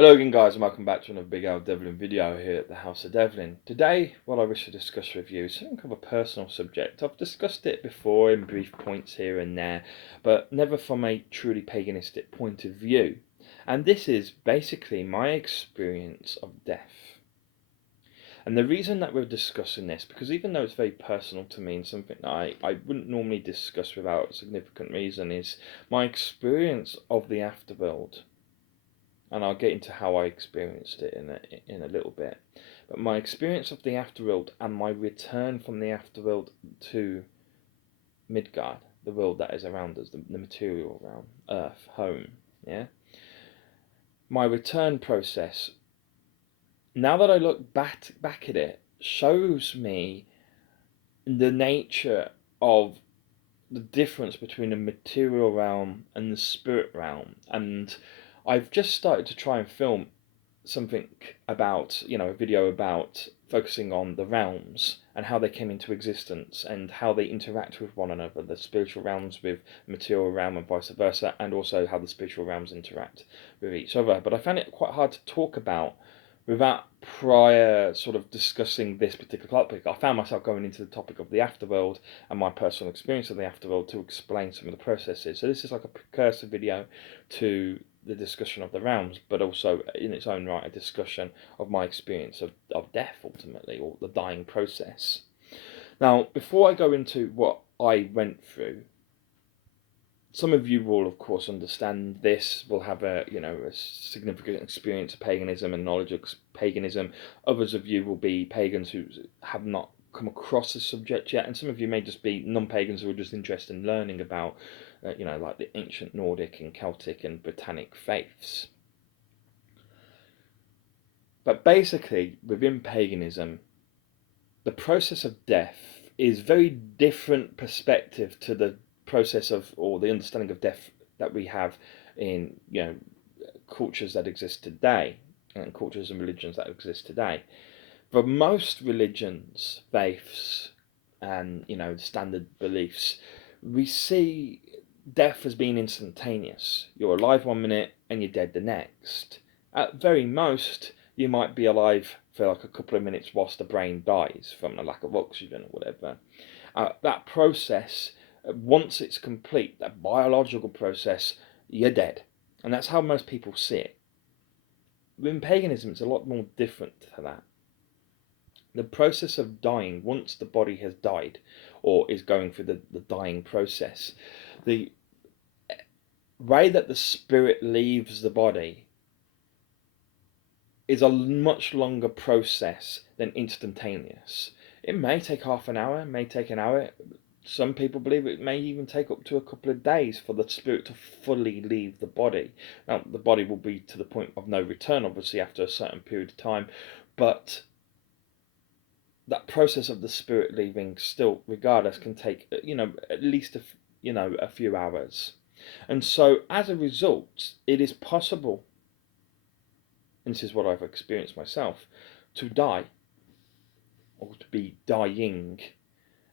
Hello again guys, and welcome back to another Big Al Devlin video here at the House of Devlin. Today what I wish to discuss with you is something of a personal subject. I've discussed it before in brief points here and there, but never from a truly paganistic point of view. And this is basically my experience of death. And the reason that we're discussing this, because even though it's very personal to me and something that I wouldn't normally discuss without a significant reason, is my experience of the afterworld. And I'll get into how I experienced it in a little bit. But my experience of the afterworld and my return from the afterworld to Midgard, the world that is around us, the material realm, Earth, home, yeah? My return process, now that I look back at it, shows me the nature of the difference between the material realm and the spirit realm. And I've just started to try and film something about, a video about focusing on the realms and how they came into existence and how they interact with one another, the spiritual realms with the material realm and vice versa, and also how the spiritual realms interact with each other. But I found it quite hard to talk about without prior sort of discussing this particular topic. I found myself going into the topic of the afterworld and my personal experience of the afterworld to explain some of the processes. So this is like a precursor video to the discussion of the realms, but also in its own right a discussion of my experience of death ultimately, or the dying process. Now, before I go into what I went through, some of you will of course understand this, will have a significant experience of paganism and knowledge of paganism. Others of you will be pagans who have not come across this subject yet, and some of you may just be non-pagans who are just interested in learning about like the ancient Nordic and Celtic and Britannic faiths. But basically, within paganism, the process of death is very different perspective to the process of, or the understanding of death that we have in cultures that exist today, and cultures and religions that exist today. For most religions, faiths, and standard beliefs, we see death as being instantaneous. You're alive 1 minute and you're dead the next. At very most, you might be alive for like a couple of minutes whilst the brain dies from the lack of oxygen or whatever. That process, once it's complete, that biological process, you're dead. And that's how most people see it. In paganism, it's a lot more different to that. The process of dying, once the body has died or is going through the dying process, the way that the spirit leaves the body is a much longer process than instantaneous. It may take half an hour, may take an hour. Some people believe it may even take up to a couple of days for the spirit to fully leave the body. Now, the body will be to the point of no return, obviously, after a certain period of time, but that process of the spirit leaving still, regardless, can take, at least a few hours. And so, as a result, it is possible, and this is what I've experienced myself, to die, or to be dying,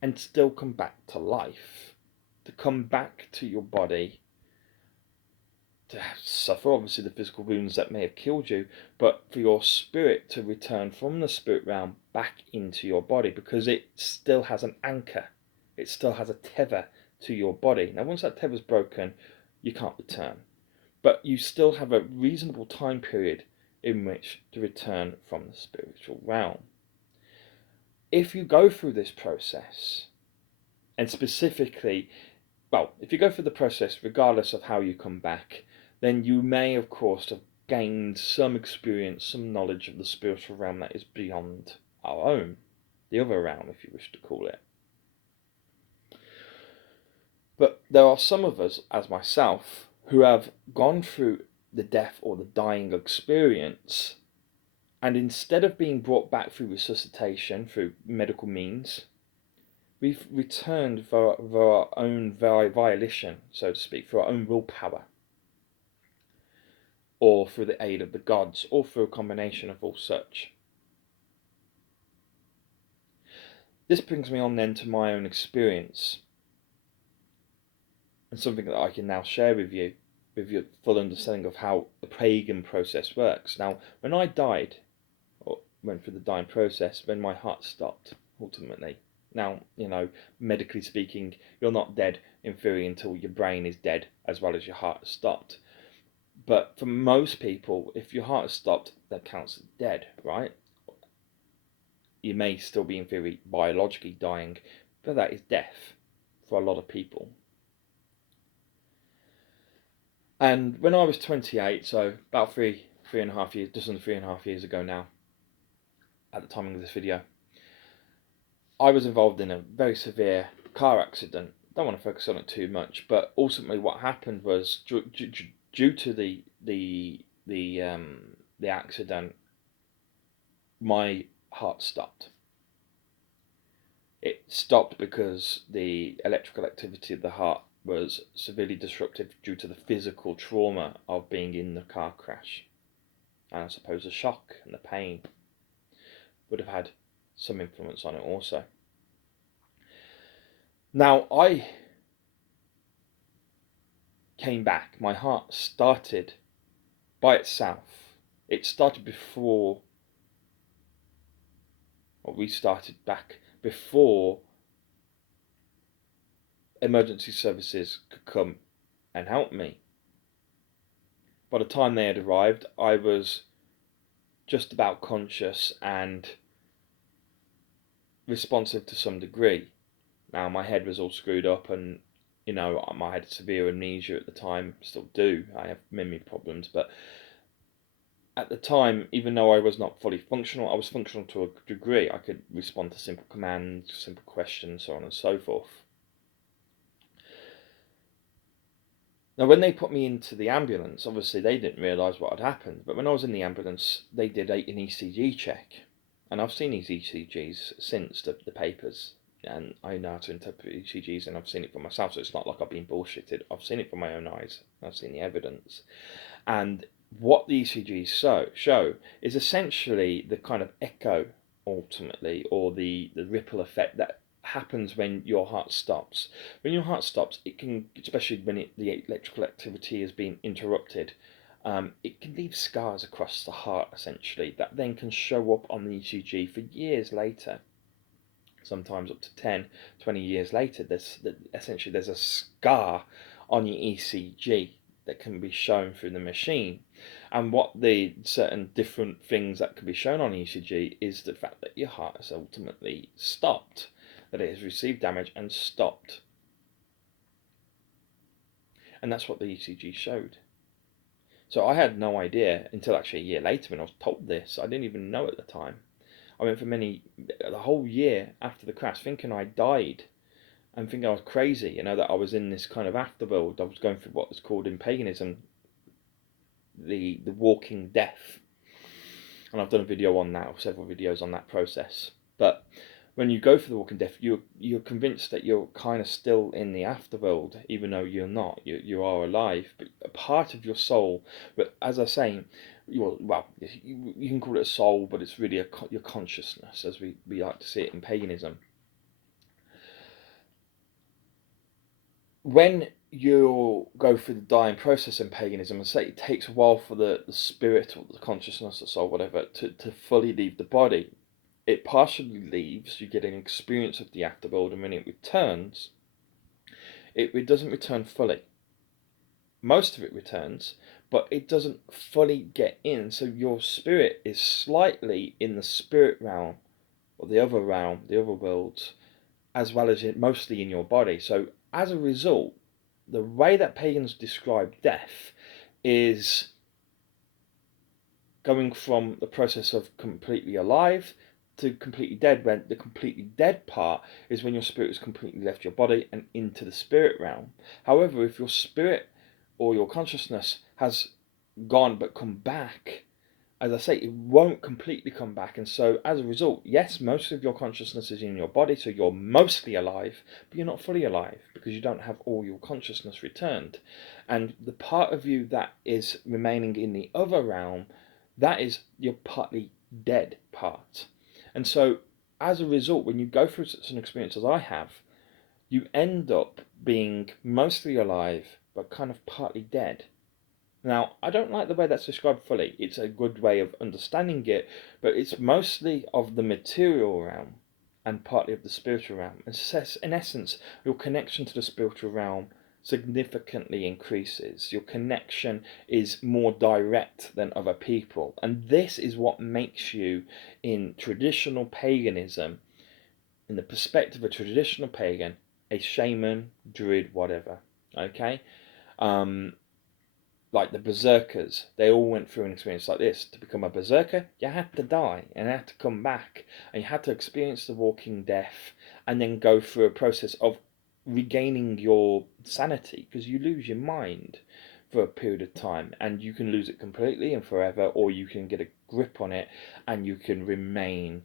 and still come back to life, to come back to your body, to suffer obviously the physical wounds that may have killed you, but for your spirit to return from the spirit realm back into your body, because it still has an anchor, it still has a tether to your body. Now once that tether's broken, you can't return, but you still have a reasonable time period in which to return from the spiritual realm. If you go through this process, and specifically, if you go through the process regardless of how you come back, then you may of course have gained some experience, some knowledge of the spiritual realm that is beyond our own, the other realm if you wish to call it. But there are some of us, as myself, who have gone through the death or the dying experience, and instead of being brought back through resuscitation, through medical means, we've returned for our own volition, so to speak, for our own willpower, or through the aid of the gods, or through a combination of all such. This brings me on then to my own experience, and something that I can now share with you. with your full understanding of how the pagan process works. Now, when I died, or went through the dying process, when my heart stopped, ultimately. Now, medically speaking, you're not dead in theory until your brain is dead as well as your heart has stopped. But for most people, if your heart has stopped, that counts as dead, right? You may still be in theory biologically dying, but that is death for a lot of people. And when I was 28, so about three and a half years, just under 3.5 years ago now, at the timing of this video, I was involved in a very severe car accident. Don't want to focus on it too much, but ultimately what happened was due to the accident, my heart stopped. It stopped because the electrical activity of the heart was severely disrupted due to the physical trauma of being in the car crash. And I suppose the shock and the pain would have had some influence on it also. Now, I came back. My heart started by itself. It started before, or we started back before emergency services could come and help me. By the time they had arrived, I was just about conscious and responsive to some degree. Now, my head was all screwed up, and I had severe amnesia at the time, still do. I have memory problems, but at the time, even though I was not fully functional, I was functional to a degree. I could respond to simple commands, simple questions, so on and so forth. Now, when they put me into the ambulance, obviously they didn't realise what had happened, but when I was in the ambulance, they did an ECG check. And I've seen these ECGs since the papers, and I know how to interpret ECGs, and I've seen it for myself, so it's not like I've been bullshitted. I've seen it from my own eyes. I've seen the evidence. And what the ECGs show is essentially the kind of echo, ultimately, or the ripple effect that happens when your heart stops. When your heart stops, it can, especially when the electrical activity has been interrupted, it can leave scars across the heart, essentially, that then can show up on the ECG for years later. Sometimes up to 10, 20 years later, essentially there's a scar on your ECG that can be shown through the machine. And what the certain different things that can be shown on ECG is the fact that your heart has ultimately stopped, that it has received damage and stopped. And that's what the ECG showed. So I had no idea until actually a year later when I was told this. I didn't even know at the time. I went for the whole year after the crash thinking I died and thinking I was crazy, that I was in this kind of afterworld. I was going through what was called in paganism the walking death. And I've done a video on that, several videos on that process. But when you go for the walking death, you're convinced that you're kind of still in the afterworld, even though you're not. You are alive, but a part of your soul. But as I say, you can call it a soul, but it's really your consciousness, as we like to see it in paganism. When you go through the dying process in paganism, and say it takes a while for the spirit or the consciousness, the soul, whatever, to fully leave the body. It partially leaves, you get an experience of the afterworld, and when it returns, it doesn't return fully. Most of it returns, but it doesn't fully get in, so your spirit is slightly in the spirit realm, or the other realm, the other worlds, as well as mostly in your body. So as a result, the way that pagans describe death is going from the process of completely alive to completely dead, when the completely dead part is when your spirit has completely left your body and into the spirit realm. However, if your spirit or your consciousness has gone but come back, as I say, it won't completely come back, and so as a result, yes, most of your consciousness is in your body, so you're mostly alive, but you're not fully alive because you don't have all your consciousness returned. And the part of you that is remaining in the other realm, that is your partly dead part. And so as a result, when you go through such an experience as I have, you end up being mostly alive but kind of partly dead. Now, I don't like the way that's described fully. It's a good way of understanding it, but it's mostly of the material realm and partly of the spiritual realm. And says, in essence, your connection to the spiritual realm significantly increases. Your connection is more direct than other people. And this is what makes you, in traditional paganism, in the perspective of a traditional pagan, a shaman, druid, whatever. Okay? Um, like the berserkers, they all went through an experience like this. To become a berserker, you had to die and you had to come back and you had to experience the walking death and then go through a process of regaining your sanity, because you lose your mind for a period of time and you can lose it completely and forever, or you can get a grip on it and you can remain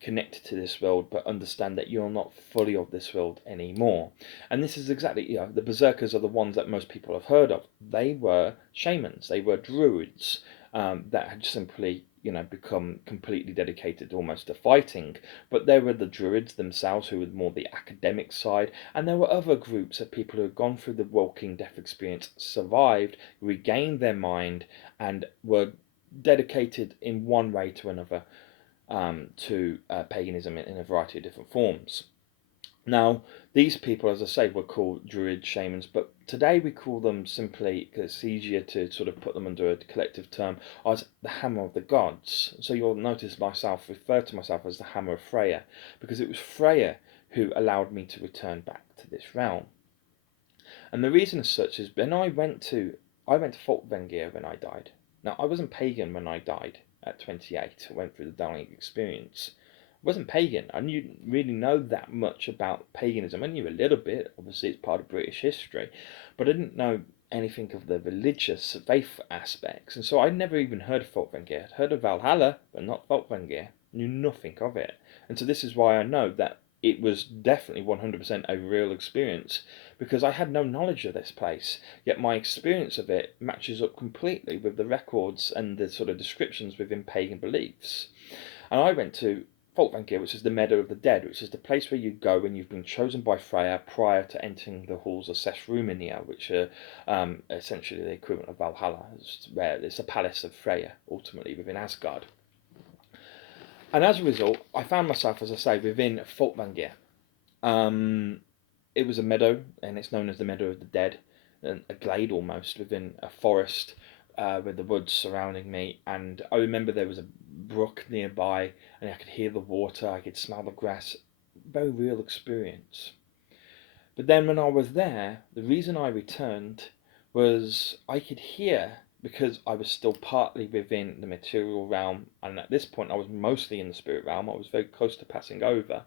connected to this world but understand that you're not fully of this world anymore. And this is exactly, the berserkers are the ones that most people have heard of. They were shamans, they were druids, that had simply, become completely dedicated almost to fighting. But there were the druids themselves, who were more the academic side, and there were other groups of people who had gone through the walking death experience, survived, regained their mind, and were dedicated in one way to another, to paganism in a variety of different forms. Now, these people, as I say, were called druid shamans, but today we call them simply, because it's easier to sort of put them under a collective term, as the hammer of the gods. So you'll notice myself refer to myself as the hammer of Freya, because it was Freya who allowed me to return back to this realm. And the reason as such is when I went to Folkvengir when I died. Now, I wasn't pagan when I died at 28. I went through the dying experience. I wasn't pagan. I didn't really know that much about paganism. I knew a little bit. Obviously, it's part of British history, but I didn't know anything of the religious faith aspects. And so I never even heard of Folkvengir. I'd heard of Valhalla, but not Folkvengir. Knew nothing of it. And so this is why I know that it was definitely 100% a real experience, because I had no knowledge of this place, yet my experience of it matches up completely with the records and the sort of descriptions within pagan beliefs. And I went to Folkvangir, which is the Meadow of the Dead, which is the place where you go when you've been chosen by Freya prior to entering the halls of Sessrumnir, which are essentially the equivalent of Valhalla. It's a palace of Freya, ultimately, within Asgard. And as a result, I found myself, as I say, within Folkvangir. Um, it was a meadow, and it's known as the Meadow of the Dead, a glade almost within a forest, with the woods surrounding me. And I remember there was a brook nearby, and I could hear the water, I could smell the grass. Very real experience. But then when I was there, the reason I returned was I could hear, because I was still partly within the material realm, and at this point I was mostly in the spirit realm. I was very close to passing over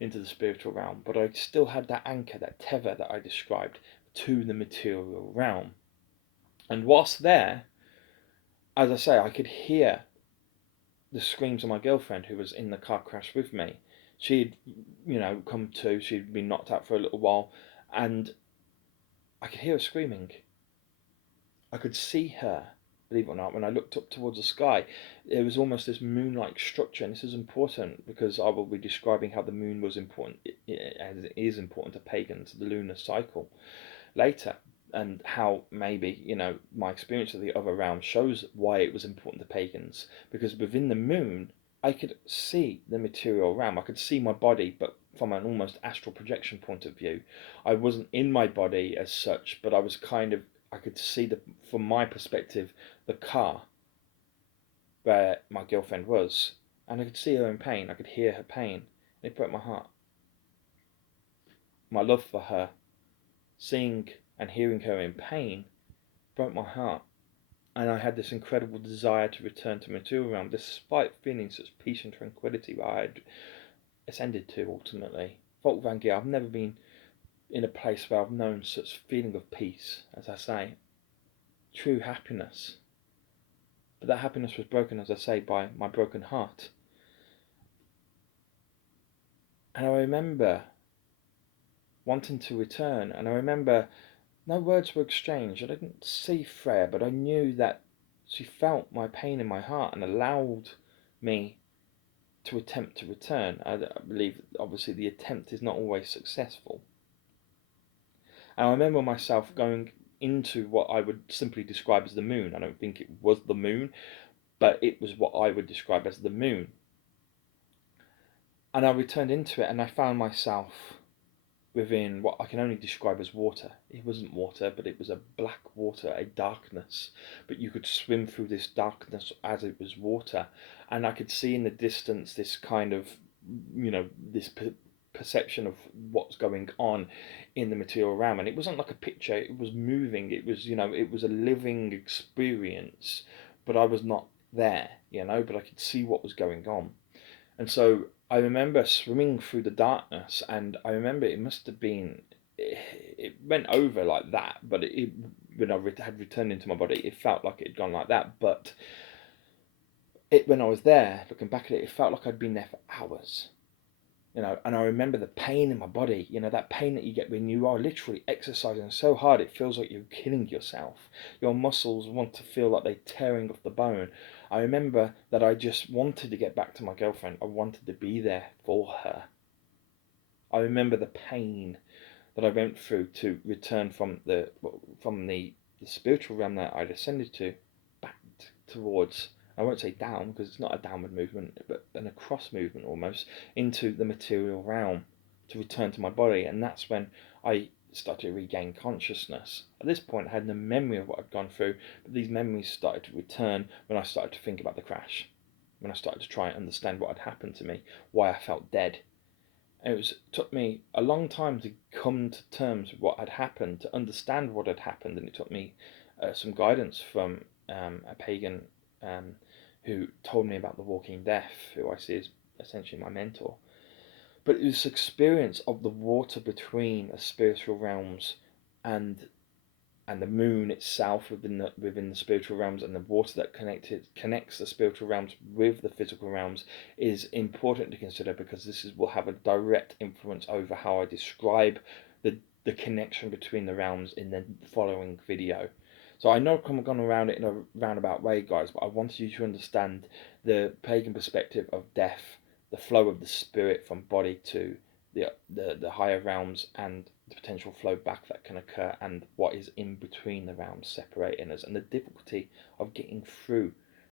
into the spiritual realm, but I still had that anchor, that tether that I described, to the material realm. And whilst there, as I say, I could hear the screams of my girlfriend who was in the car crash with me. She'd, come to, she'd been knocked out for a little while, and I could hear her screaming. I could see her, believe it or not, when I looked up towards the sky. There was almost this moon-like structure, and this is important because I will be describing how the moon was important, as it is important to pagans, the lunar cycle, later, and how maybe, my experience of the other realm shows why it was important to pagans, because within the moon, I could see the material realm. I could see my body, but from an almost astral projection point of view. I wasn't in my body as such, but I was kind of, I could see from my perspective, the car where my girlfriend was, and I could see her in pain. I could hear her pain. It broke my heart. My love for her, seeing and hearing her in pain, broke my heart. And I had this incredible desire to return to material realm, despite feeling such peace and tranquility where I had ascended to ultimately. Folkvangir, I've never been in a place where I've known such feeling of peace, as I say, true happiness. But that happiness was broken, as I say, by my broken heart. And I remember wanting to return, and I remember no words were exchanged. I didn't see Freya, but I knew that she felt my pain in my heart and allowed me to attempt to return. I believe, obviously, the attempt is not always successful. And I remember myself going into what I would simply describe as the moon. I don't think it was the moon, but it was what I would describe as the moon. And I returned into it, and I found myself within what I can only describe as water. It wasn't water, but it was a black water, a darkness. But you could swim through this darkness as it was water. And I could see in the distance this kind of, this perception of what's going on in the material realm. And it wasn't like a picture, it was moving. It was, it was a living experience, but I was not there, but I could see what was going on. And so I remember swimming through the darkness, and I remember it must have been, it went over like that, but when I had returned into my body, it felt like it had gone like that. But when I was there, looking back at it, it felt like I'd been there for hours. And I remember the pain in my body, that pain that you get when you are literally exercising so hard, it feels like you're killing yourself. Your muscles want to feel like they're tearing off the bone. I remember that I just wanted to get back to my girlfriend. I wanted to be there for her. I remember the pain that I went through to return from the spiritual realm that I'd ascended to back towards, I won't say down because it's not a downward movement, but an across movement almost, into the material realm to return to my body. And that's when I started to regain consciousness. At this point, I had no memory of what I'd gone through, but these memories started to return when I started to think about the crash, when I started to try and understand what had happened to me, why I felt dead. And it took me a long time to come to terms with what had happened, to understand what had happened, and it took me some guidance from a pagan who told me about the walking death, who I see as essentially my mentor. But it was this experience of the water between the spiritual realms and the moon itself within the spiritual realms, and the water that connects the spiritual realms with the physical realms is important to consider, because will have a direct influence over how I describe the connection between the realms in the following video. So I know I've gone around it in a roundabout way, guys, but I wanted you to understand the pagan perspective of death, the flow of the spirit from body to the higher realms, and the potential flow back that can occur, and what is in between the realms separating us, and the difficulty of getting through